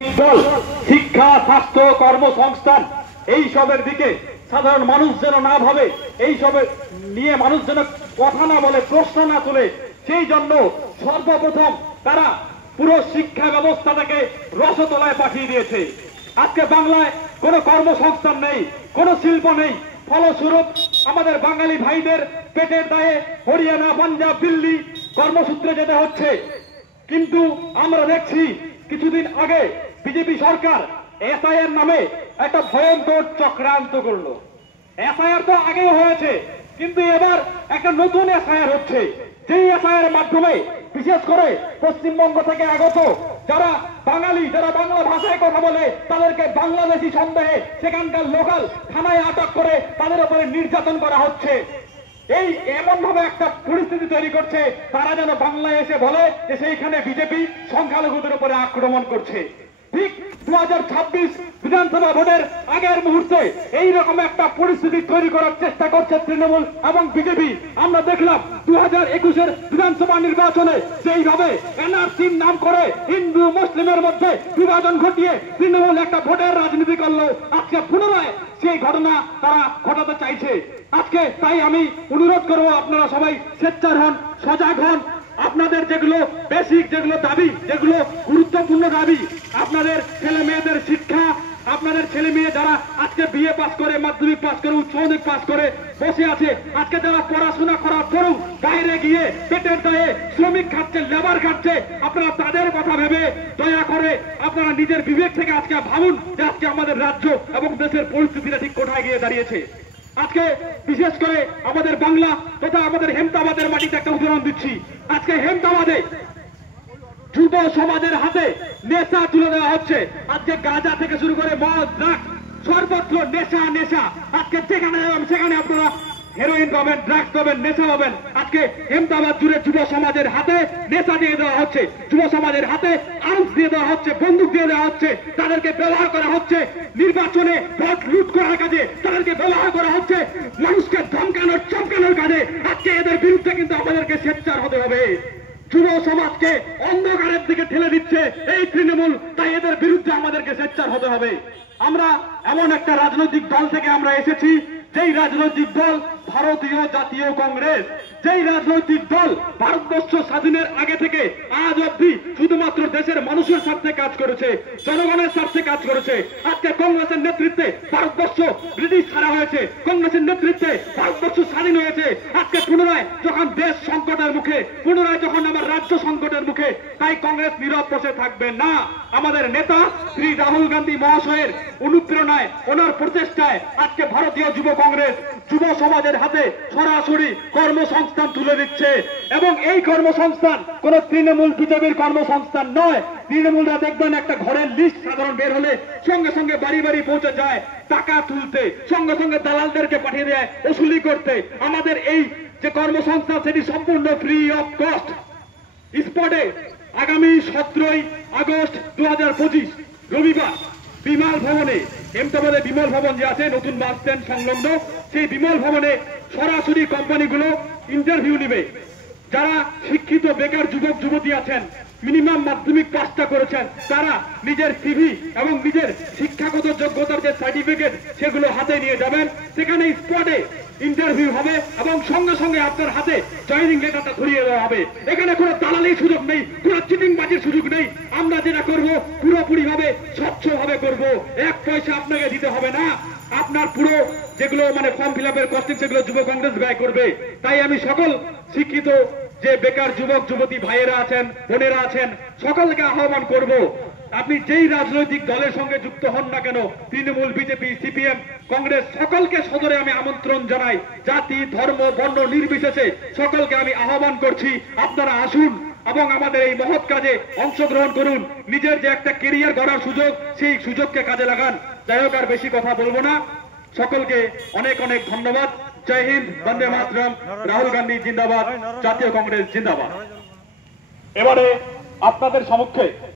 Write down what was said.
দল শিক্ষা, স্বাস্থ্য, কর্মসংস্থান এই সবের দিকে সাধারণ মানুষ যেন না ভাবে, এই সবের নিয়ে মানুষ যেন কথা না বলে, প্রশ্ন না তোলে, সেই জন্য সর্বপ্রথম তারা পুরো শিক্ষা ব্যবস্থাটাকে রসতলায় পাঠিয়ে দিয়েছে। আজকে বাংলায় কোনো কর্মসংস্থান নেই, কোনো শিল্প নেই। ফলস্বরূপ আমাদের বাঙালি ভাইদের পেটের দায়ে হরিয়ানা, পাঞ্জাব, দিল্লি কর্মসূত্রে যেতে হচ্ছে। কিন্তু আমরা দেখছি কিছুদিন আগে বিজেপি সরকার এসআইআর নামে একটা ভয়ঙ্কর চক্রান্ত করলো। এসআইআর তো আগেও হয়েছে, কিন্তু এবার একটা নতুন এসআইআর হচ্ছে। যেই এসআইআর মাধ্যমে বিশেষ করে পশ্চিমবঙ্গ থেকে আগত যারা বাঙালি, যারা বাংলা ভাষায় কথা বলে, তাদেরকে বাংলাদেশি সন্দেহে সেখানকার লোকাল থানায় আটক করে তাদের উপরে নির্যাতন করা হচ্ছে। এই এমন ভাবে একটা পরিস্থিতি তৈরি করছে, তারা যেন বাংলায় এসে বলে যে সেইখানে বিজেপি সংখ্যালঘুদের উপরে আক্রমণ করছে। ঠিক 2026 বিধানসভা ভোটের আগের মুহূর্তে এইরকম একটা পরিস্থিতি তৈরি করার চেষ্টা করছে তৃণমূল এবং বিজেপি। আমরা দেখলাম 2021-এর বিধানসভা নির্বাচনে সেইভাবে এনআরসির নাম করে হিন্দু মুসলিমের মধ্যে বিভাজন ঘটিয়ে তৃণমূল একটা ভোটের রাজনীতি করলো। আজকে পুনরায় সেই ঘটনা তারা ঘটাতে চাইছে। আজকে তাই আমি অনুরোধ করবো, আপনারা সবাই সোচ্চার হন, সজাগ হন। আপনাদের যেগুলো বেসিক, যেগুলো দাবি, যেগুলো গুরুত্বপূর্ণ দাবি, আপনাদের ছেলে মেয়েদের শিক্ষা, আপনাদের ছেলে মেয়ে যারা আজকে বিএ পাস করে, মাধ্যমিক পাস করে, উচ্চ মাধ্যমিক পাস করে বসে আছে, আজকে যারা পড়াশোনা করার পরেও বাইরে গিয়ে পেটের দায়ে শ্রমিক খাচ্ছে, লেবার খাচ্ছে, আপনারা তাদের কথা ভেবে দয়া করে আপনারা নিজের বিবেক থেকে আজকে ভাবুন যে আজকে আমাদের রাজ্য এবং দেশের পরিস্থিতিটা ঠিক কোথায় গিয়ে দাঁড়িয়েছে। আজকে বিশেষ করে আমাদের বাংলা তথা আমাদের হেমতাবাদের মাটিতে একটা উদাহরণ দিচ্ছি। আজকে হেমতাবাদে যুব সমাজের হাতে নেশা তুলে দেওয়া হচ্ছে। আজকে গাঁজা থেকে শুরু করে মদ, ড্রাগস, সর্বত্র নেশা নেশা। আজকে যেখানে যাবেন সেখানে আপনারা হেরোইন পাবেন, ড্রাগস পাবেন, নেশা পাবেন। আজকে হেমতাবাদ জুড়ে যুব সমাজের হাতে নেশা দিয়ে দেওয়া হচ্ছে, যুব সমাজের হাতে আর্মস দিয়ে দেওয়া হচ্ছে, বন্দুক দিয়ে দেওয়া হচ্ছে, তাদেরকে ব্যবহার করা হচ্ছে নির্বাচনে ভোট লুট করার কাজে, তাদেরকে ব্যবহার করা হচ্ছে মানুষকে ধমকানোর চমকানোর কাজে। আজকে এদের বিরুদ্ধে কিন্তু আমাদেরকে সোচ্চার হতে হবে। যুব সমাজকে অন্ধকারের দিকে ঠেলে দিচ্ছে এই তৃণমূল, তাই এদের বিরুদ্ধে আমাদেরকে সোচ্চার হতে হবে। আমরা এমন একটা রাজনৈতিক দল থেকে আমরা এসেছি, যেই রাজনৈতিক দল ভারতীয় জাতীয় কংগ্রেস, যেই রাজনৈতিক দল ভারতবর্ষ স্বাধীনের আগে থেকে আজ অবধি শুধুমাত্র দেশের মানুষের স্বার্থে কাজ করেছে, জনগণের স্বার্থে কাজ করেছে। আজকে কংগ্রেসের নেতৃত্বে ভারতবর্ষ ব্রিটিশ ছাড়া হয়েছে, কংগ্রেসের নেতৃত্বে ভারতবর্ষ স্বাধীন হয়েছে। আজকে পুনরায় যখন দেশ সংকটের মুখে, পুনরায় যখন আমার রাজ্য সংকটের মুখে, তাই কংগ্রেস নীরব বসে থাকবে না। আমাদের নেতা শ্রী রাহুল গান্ধী মহাশয়ের অনুপ্রেরণায়, ওনার প্রচেষ্টায় আজকে ভারতীয় যুব কংগ্রেস যুব সমাজের হাতে সরাসরি কর্মসংস্থান তুলে দিচ্ছে। এবং এই কর্মসংস্থান কোন তৃণমূল বিজেপির কর্মসংস্থান নয়। তৃণমূলরা দেখবেন একটা ঘরের লিস্ট সাধারণ বের হলে সঙ্গে সঙ্গে বাড়ি বাড়ি পৌঁছে যায় টাকা তুলতে, সঙ্গে সঙ্গে দালালদেরকে পাঠিয়ে দেয় ওসুলি করতে। আমাদের এই যে কর্মসংস্থান সেটি সম্পূর্ণ ফ্রি অফ কস্ট। স্পটে আগামী 17ই আগস্ট 2025 রবিবার বিমল ভবনে, হেমতাবাদে বিমল ভবন যে আছে নতুন বাস স্ট্যান্ড সংলগ্ন, সেই বিমল ভবনে সরাসরি কোম্পানিগুলো ইন্টারভিউ নেবে। যারা শিক্ষিত বেকার যুবক যুবতী আছেন, মিনিমাম মাধ্যমিক পাসটা করেছেন, তারা নিজের সিভি এবং নিজের শিক্ষাগত যোগ্যতার যে সার্টিফিকেট সেগুলো হাতে নিয়ে যাবেন। সেখানে স্পটে ইন্টারভিউ হবে এবং সঙ্গে সঙ্গে আপনার হাতে জয়েনিং লেটারটা ধরিয়ে দেওয়া হবে। এখানে কোনো দালালির সুযোগ নেই, কোনো চিটিংবাজির সুযোগ নেই। আমরা যেটা করব পুরোপুরি ভাবে স্বচ্ছভাবে করব, এক পয়সা আপনাকে দিতে হবে না। আপনার পুরো যেগুলো ফর্ম ফিল আপের কস্টিং সেগুলো যুব কংগ্রেস ব্যয় করবে। তাই আমি সকল শিক্ষিত যে বেকার যুবক যুবতী ভাইয়েরা আছেন, বোনেরা আছেন, সকলকে আহ্বান করব, আপনি যেই রাজনৈতিক দলের সঙ্গে যুক্ত হন না কেন, তৃণমূল, বিজেপি, সিপিএম, কংগ্রেস, সকলকে সদরে আমি আমন্ত্রণ জানাই। জাতি, ধর্ম, বর্ণ নির্বিশেষে সকলকে আমি আহ্বান করছি, আপনারা আসুন এবং আমাদের এই মহৎ কাজে অংশগ্রহণ করুন। নিজের যে একটা কেরিয়ার গড়ার সুযোগ, সেই সুযোগকে কাজে লাগান। যাই হোক, আর বেশি কথা বলবো না। সকলকে অনেক অনেক ধন্যবাদ। জয় হিন্দ, বন্দে মাতরম। রাহুল গান্ধী জিন্দাবাদ, জাতীয় কংগ্রেস জিন্দাবাদ। এবারে আপনাদের সম্মুখে